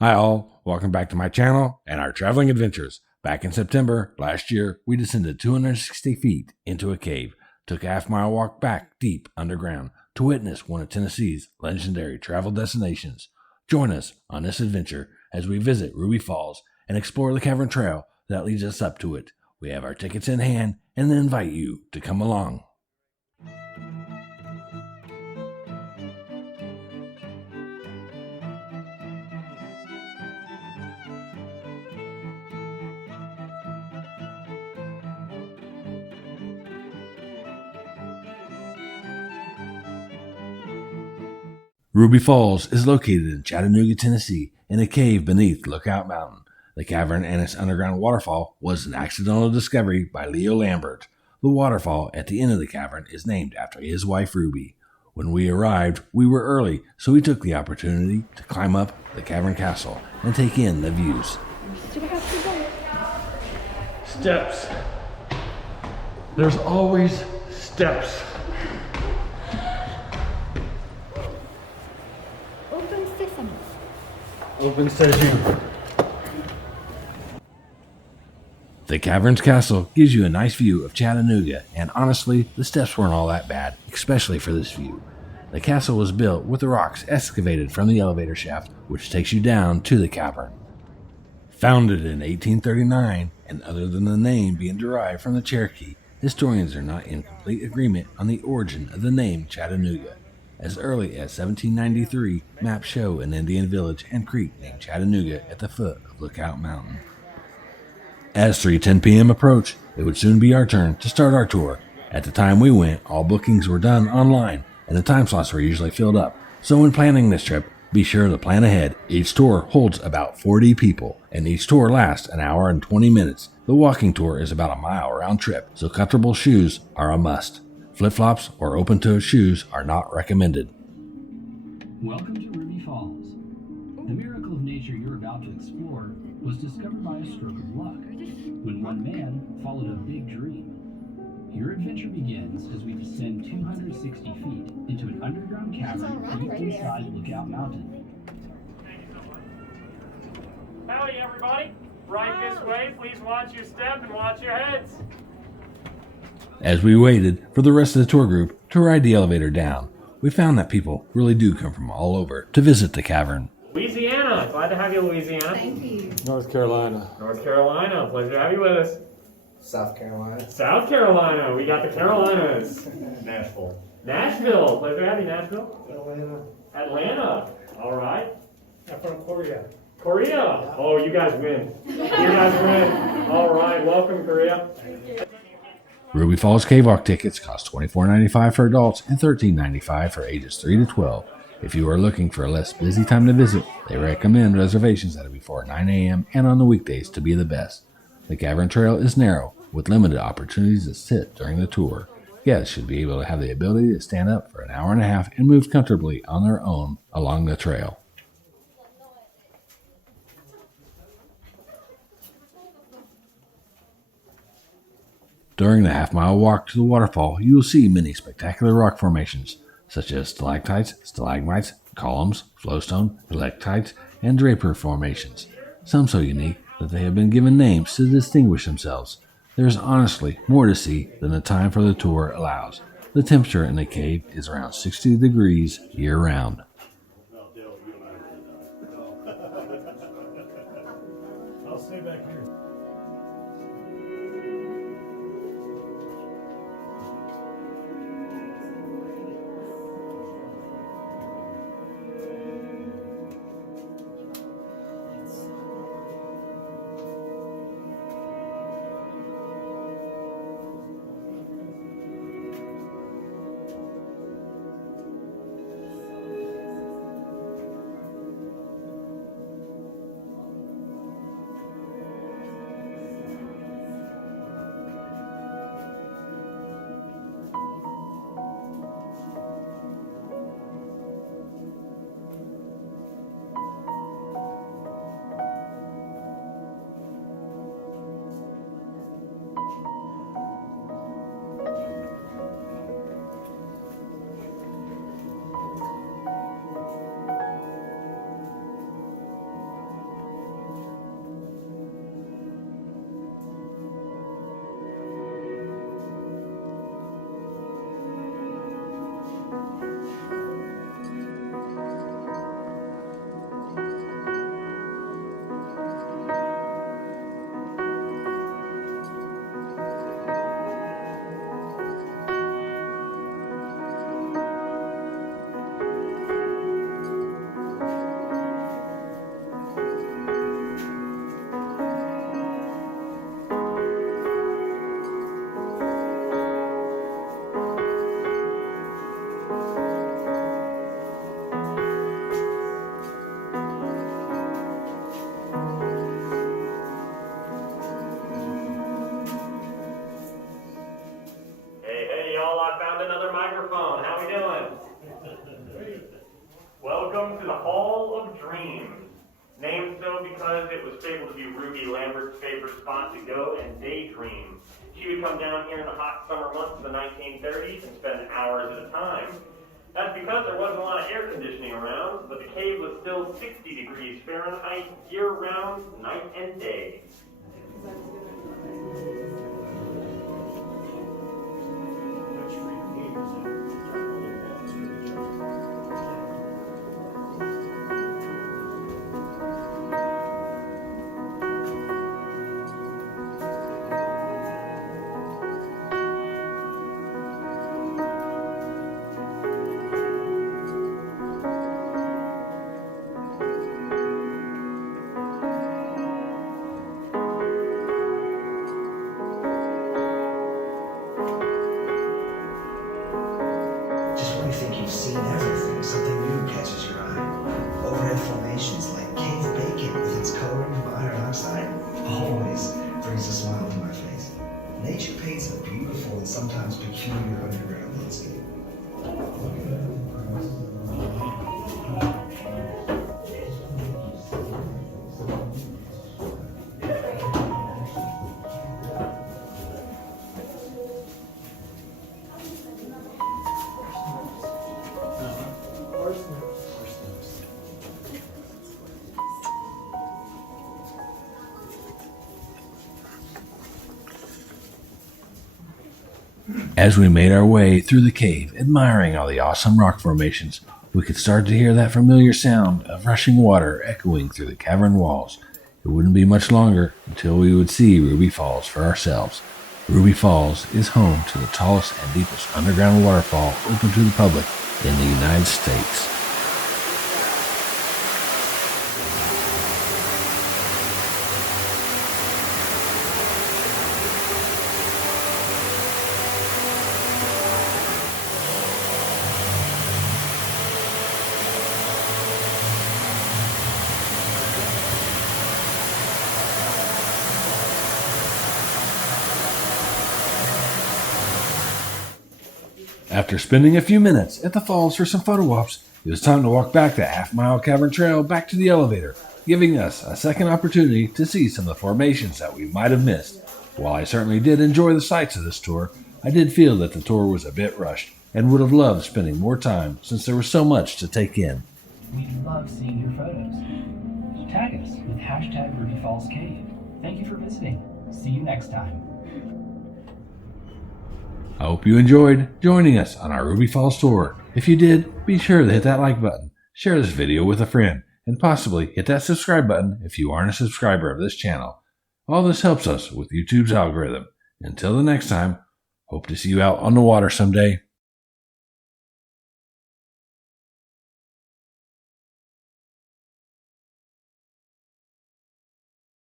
Hi all, welcome back to my channel and our traveling adventures. Back in September last year, we descended 260 feet into a cave, took a half-mile walk back deep underground to witness one of Tennessee's legendary travel destinations. Join us on this adventure as we visit Ruby Falls and explore the cavern trail that leads us up to it. We have our tickets in hand and invite you to come along. Ruby Falls is located in Chattanooga, Tennessee, in a cave beneath Lookout Mountain. The cavern and its underground waterfall was an accidental discovery by Leo Lambert. The waterfall at the end of the cavern is named after his wife Ruby. When we arrived, we were early, so we took the opportunity to climb up the cavern castle and take in the views. Steps. There's always steps. Open sesame. The cavern's castle gives you a nice view of Chattanooga, and honestly, the steps weren't all that bad, especially for this view. The castle was built with the rocks excavated from the elevator shaft, which takes you down to the cavern. Founded in 1839, and other than the name being derived from the Cherokee, historians are not in complete agreement on the origin of the name Chattanooga. As early as 1793, maps show an Indian village and creek named Chattanooga at the foot of Lookout Mountain. As 3:10 p.m. approached, it would soon be our turn to start our tour. At the time we went, all bookings were done online, and the time slots were usually filled up. So when planning this trip, be sure to plan ahead. Each tour holds about 40 people, and each tour lasts an hour and 20 minutes. The walking tour is about a mile round trip, so comfortable shoes are a must. Flip-flops or open-toed shoes are not recommended. Welcome to Ruby Falls. The miracle of nature you're about to explore was discovered by a stroke of luck when one man followed a big dream. Your adventure begins as we descend 260 feet into an underground cavern deep inside Lookout Mountain. Howdy, everybody. Right this way. Please watch your step and watch your heads. As we waited for the rest of the tour group to ride the elevator down, we found that people really do come from all over to visit the cavern. Louisiana. Glad to have you, Louisiana. Thank you. North Carolina. North Carolina. Pleasure to have you with us. South Carolina. South Carolina. We got the Carolinas. Nashville. Nashville. Pleasure to have you, Nashville. Atlanta. Atlanta. All right. I'm from Korea. Korea. Oh, you guys win. You guys win. All right. Welcome, Korea. Ruby Falls Cave Walk tickets cost $24.95 for adults and $13.95 for ages 3 to 12. If you are looking for a less busy time to visit, they recommend reservations that are before 9 a.m. and on the weekdays to be the best. The cavern trail is narrow, with limited opportunities to sit during the tour. Guests should be able to have the ability to stand up for an hour and a half and move comfortably on their own along the trail. During the half-mile walk to the waterfall, you will see many spectacular rock formations, such as stalactites, stalagmites, columns, flowstone, stalactites, and draper formations, some so unique that they have been given names to distinguish themselves. There is honestly more to see than the time for the tour allows. The temperature in the cave is around 60 degrees year-round. I'll stay back here. Named so because it was fabled to be Ruby Lambert's favorite spot to go and daydream. She would come down here in the hot summer months of the 1930s and spend hours at a time. That's because there wasn't a lot of air conditioning around, but the cave was still 60 degrees Fahrenheit year-round, night and day. Just when you think you've seen everything, something new catches your eye. Overhead formations like cave bacon with its coloring of iron oxide always brings a smile to my face. Nature paints a beautiful and sometimes peculiar underground landscape. As we made our way through the cave, admiring all the awesome rock formations, we could start to hear that familiar sound of rushing water echoing through the cavern walls. It wouldn't be much longer until we would see Ruby Falls for ourselves. Ruby Falls is home to the tallest and deepest underground waterfall open to the public in the United States. After spending a few minutes at the falls for some photo ops, it was time to walk back the half-mile cavern trail back to the elevator, giving us a second opportunity to see some of the formations that we might have missed. While I certainly did enjoy the sights of this tour, I did feel that the tour was a bit rushed and would have loved spending more time since there was so much to take in. We love seeing your photos. Tag us with hashtag Ruby Falls Cave. Thank you for visiting. See you next time. I hope you enjoyed joining us on our Ruby Falls tour. If you did, be sure to hit that like button, share this video with a friend, and possibly hit that subscribe button if you aren't a subscriber of this channel. All this helps us with YouTube's algorithm. Until the next time, hope to see you out on the water someday.